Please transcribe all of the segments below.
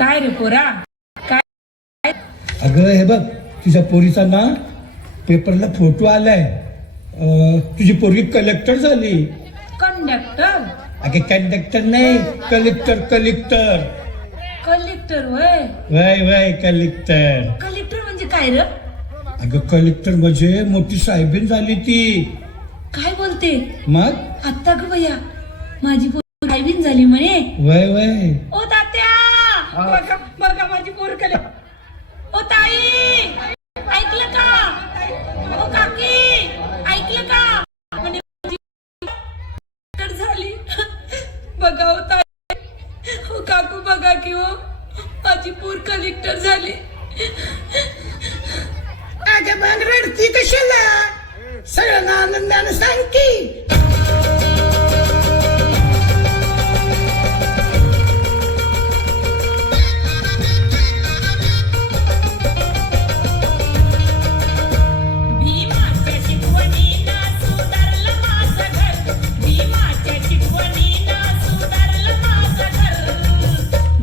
काय रे पोरा? काय? अगं हे बघ, तुझ्या पोरीचा ना पेपरला फोटो आलाय. तुझी पोरगी कलेक्टर झाली. कंडक्टर? अगे कंडक्टर नाही, कलेक्टर कलेक्टर. कलेक्टर वय? वय वय कलेक्टर. कलेक्टर म्हणजे काय रे? अगं कलेक्टर म्हणजे मोठी साहेबीन झाली ती. काय बोलते? मग आत्ता ग भैया माझी पोर साहेबीन झाली म्हणे. वय वय. ओ तात्या, बघा बघा माझी पोर कले. ओ ताई, ऐकलं का? ओ काकी, ऐकलं का? म्हणे माझी कलेक्टर झाली. बघा ओ ताई, ओ काकू बघा की हो, माझी पोर कलेक्टर झाली. अगं मग रडती कशाला? सगळ्यांना आनंदाने सांग की. भीमाच्या शिकवणीनं सुधारलं माझं घर. भीमाच्या शिकवणीनं सुधारलं माझं घर.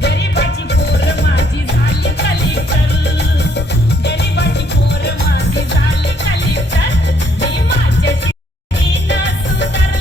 गरिबाची पोर माझी झाली कलेक्टर. गरिबाची पोर माझी झाली कलेक्टर. भीमाच्या शिकवणीनं सुधारलं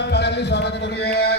टाळ्यांनी स्वागत करूया.